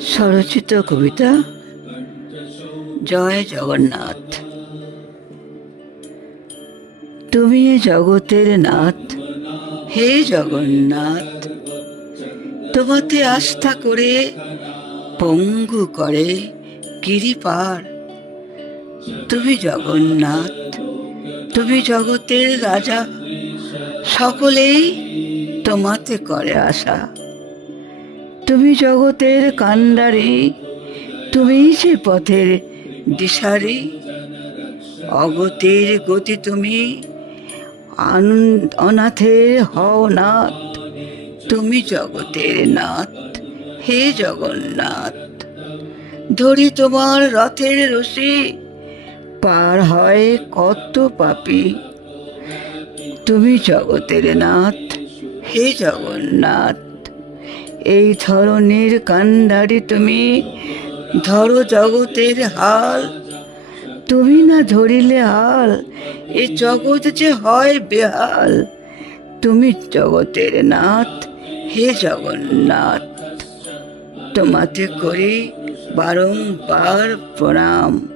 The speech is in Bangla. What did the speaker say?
স্বরচিত কবিতা জয় জগন্নাথ। তুমি এ জগতের নাথ, হে জগন্নাথ। তোমাতে আস্থা করে পঙ্গু করে গিরিপার। তুমি জগন্নাথ, তুমি জগতের রাজা, সকলেই তোমাতে করে আশা। তুমি জগতের কান্ডারি, তুমি যে পথের দিশারি। অগতির গতি তুমি, অনাথের হও নাথ। তুমি জগতের নাথ, হে জগন্নাথ। ধরি তোমার রথের রশি, পার হয় কত পাপী। তুমি জগতের নাথ, হে জগন্নাথ। এই ধরনের কান্ডারি তুমি, ধরো জগতের হাল। তুমি না ধরিলে হাল, এ জগৎ যে হয় বেহাল। তুমি জগতের নাথ, হে জগন্নাথ। তোমাতে করি বারংবার প্রণাম।